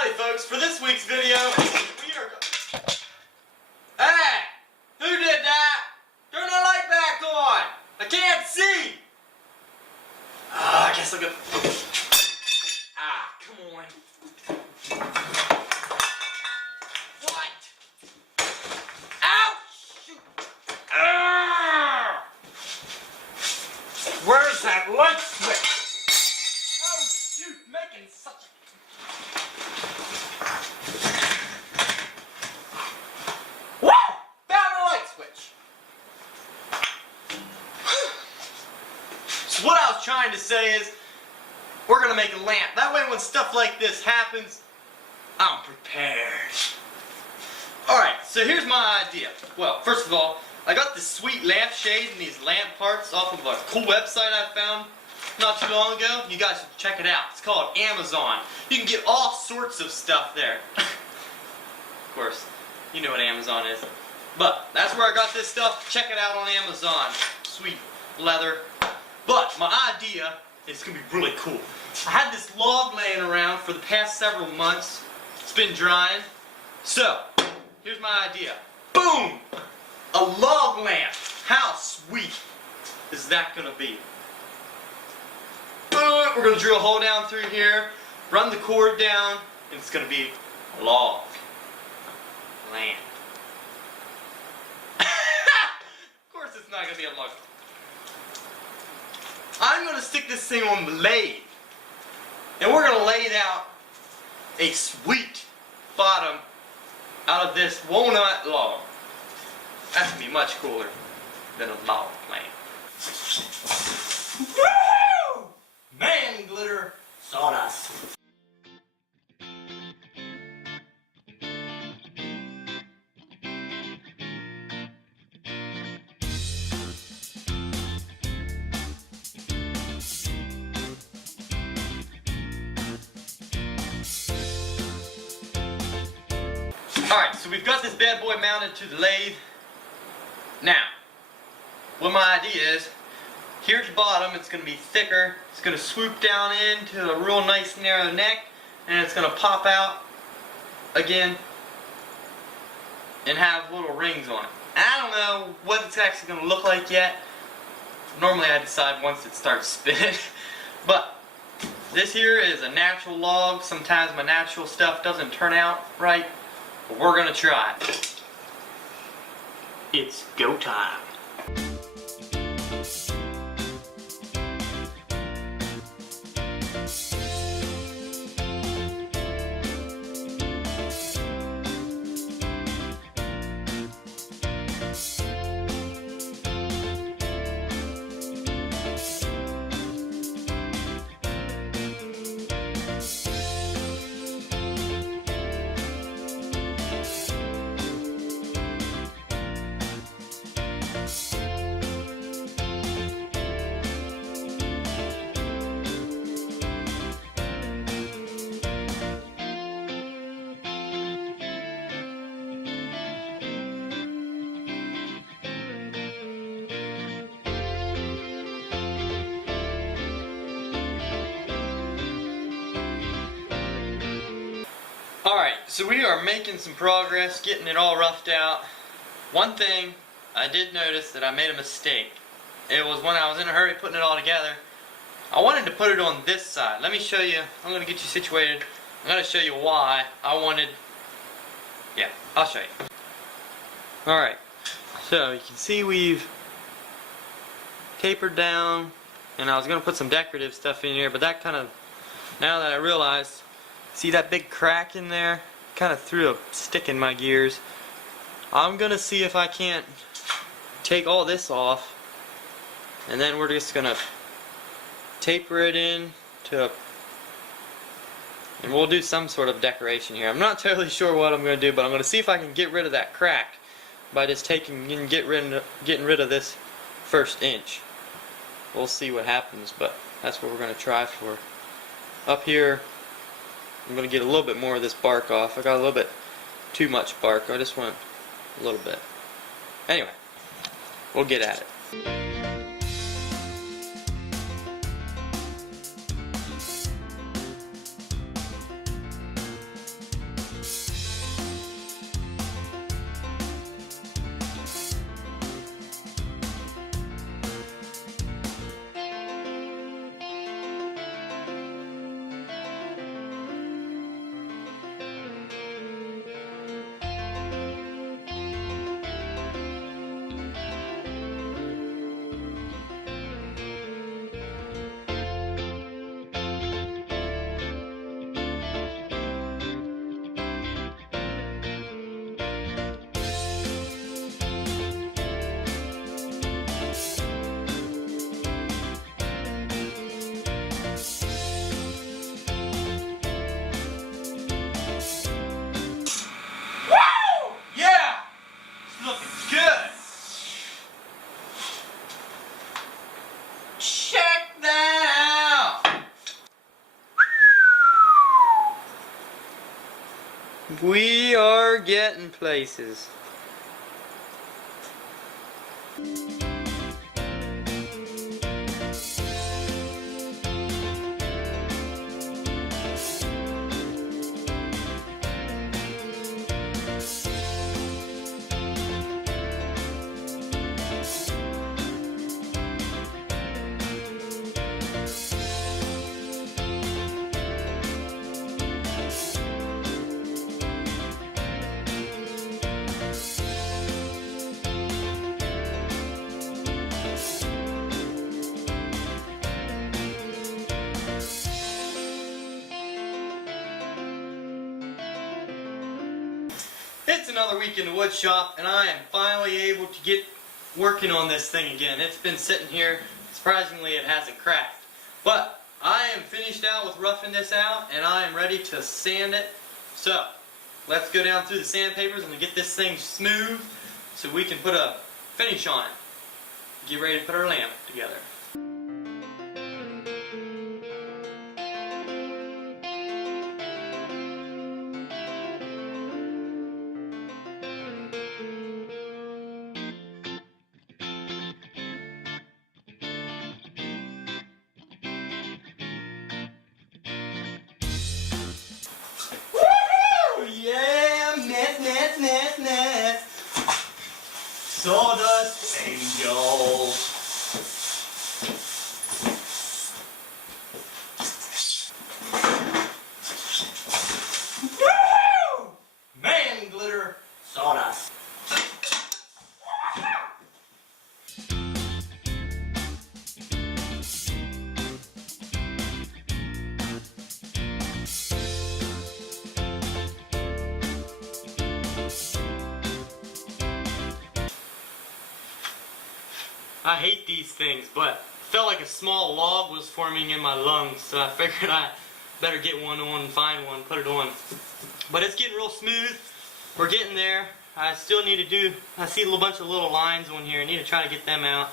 Howdy folks, for this week's video, we are Hey! Who did that? Turn the light back on! I can't see! I guess I'll go... come on. What? Ouch! Shoot! Where's that light switch? Oh shoot, making such a... So what I was trying to say is, we're going to make a lamp. That way when stuff like this happens, I'm prepared. Alright, so here's my idea. Well, first of all, I got this sweet lampshade and these lamp parts off of a cool website I found not too long ago. You guys should check it out. It's called Amazon. You can get all sorts of stuff there. Of course, you know what Amazon is. But that's where I got this stuff. Check it out on Amazon. Sweet leather. But my idea is going to be really cool. I had this log laying around for the past several months. It's been drying. So, here's my idea. Boom! A log lamp. How sweet is that going to be? Boom! We're going to drill a hole down through here, run the cord down, and it's going to be a log lamp. Of course it's not going to be a log. I'm going to stick this thing on the lathe, and we're going to lay out a sweet bottom out of this walnut log. That's going to be much cooler than a log lamp. Woo! Man glitter sawdust. Alright, so we've got this bad boy mounted to the lathe. Now, what my idea is, here at the bottom it's going to be thicker, it's going to swoop down into a real nice narrow neck, and it's going to pop out again and have little rings on it. I don't know what it's actually going to look like yet. Normally I decide once it starts spinning. But this here is a natural log. Sometimes my natural stuff doesn't turn out right. But we're gonna try. It's go time. Alright, so we are making some progress, getting it all roughed out. One thing I did notice that I made a mistake. It was when I was in a hurry putting it all together. I wanted to put it on this side. Let me show you. I'm going to get you situated. I'm going to show you why I wanted... Yeah, I'll show you. Alright, so you can see we've tapered down, and I was going to put some decorative stuff in here, but that kind of, now that I realize, see that big crack in there? Kind of threw a stick in my gears. I'm going to see if I can't take all this off, and then we're just going to taper it in to a, and we'll do some sort of decoration here. I'm not totally sure what I'm going to do, but I'm going to see if I can get rid of that crack by just taking and getting rid of this first inch. We'll see what happens, but that's what we're going to try for. Up here, I'm going to get a little bit more of this bark off. I got a little bit too much bark. I just want a little bit. Anyway, we'll get at it. We are getting places. It's another week in the wood shop, and I am finally able to get working on this thing again. It's been sitting here. Surprisingly, it hasn't cracked. But I am finished out with roughing this out, and I am ready to sand it. So, let's go down through the sandpapers and get this thing smooth so we can put a finish on it. Get ready to put our lamp together. Yeah, net. Sawdust angel. Woo! Man glitter sawdust. I hate these things, but felt like a small log was forming in my lungs, so I figured I better get one on, find one, put it on. But it's getting real smooth. We're getting there. I still need to do, I see a bunch of little lines on here. I need to try to get them out.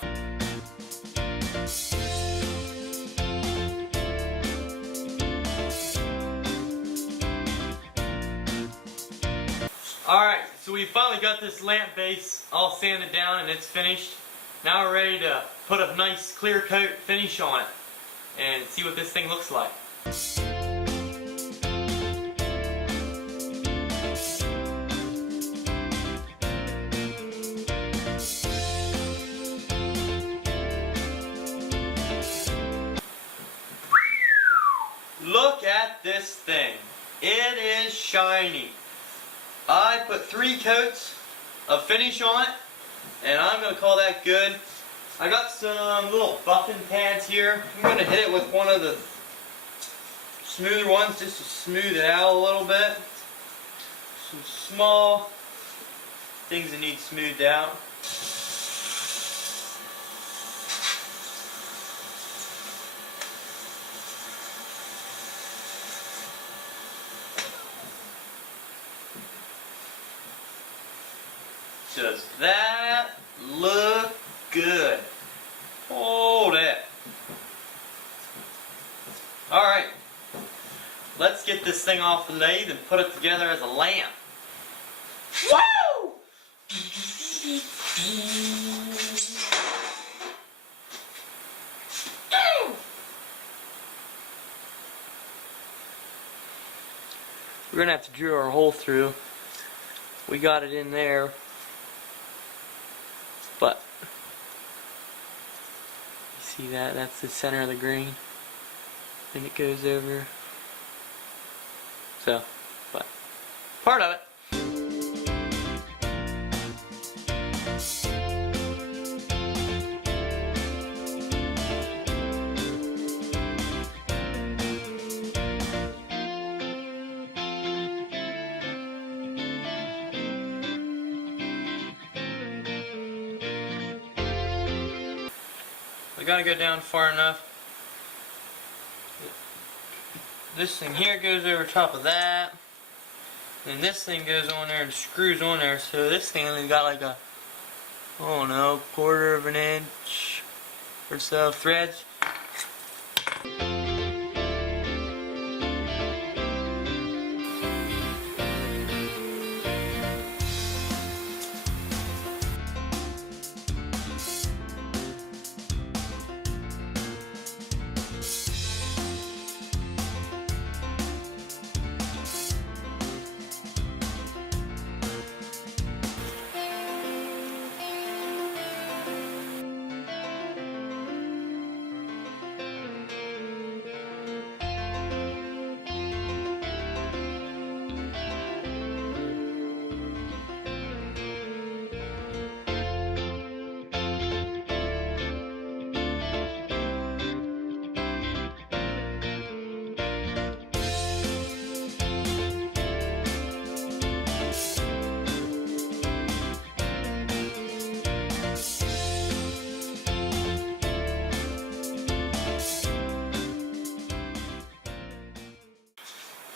Alright, so we finally got this lamp base all sanded down and it's finished. Now we're ready to put a nice clear coat finish on it and see what this thing looks like. Look at this thing. It is shiny. I put 3 coats of finish on it, and I'm going to call that good. I got some little buffing pads here. I'm going to hit it with one of the smoother ones just to smooth it out a little bit. Some small things that need smoothed out. Does that look good? Hold it. Alright, let's get this thing off the lathe and put it together as a lamp. Woo! We're going to have to drill our hole through. We got it in there. But, you see that? That's the center of the grain. And it goes over. So, but, part of it. We gotta go down far enough. This thing here goes over top of that. And this thing goes on there and screws on there. So this thing only got like a, I don't know, 1/4 of an inch or so of threads.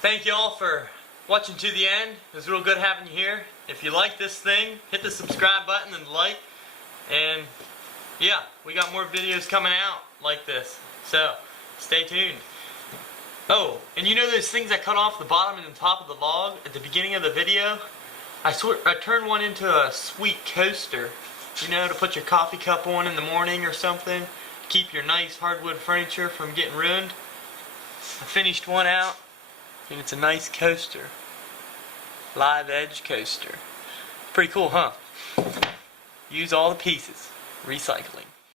thank you all for watching to the end. It was real good having you here. If you like this thing, hit the subscribe button and like. And yeah, we got more videos coming out like this. So stay tuned. Oh, and you know those things I cut off the bottom and the top of the log at the beginning of the video? I turned one into a sweet coaster. You know, to put your coffee cup on in the morning or something. Keep your nice hardwood furniture from getting ruined. I finished one out, and it's a nice coaster. Live edge coaster. Pretty cool, huh? Use all the pieces. Recycling.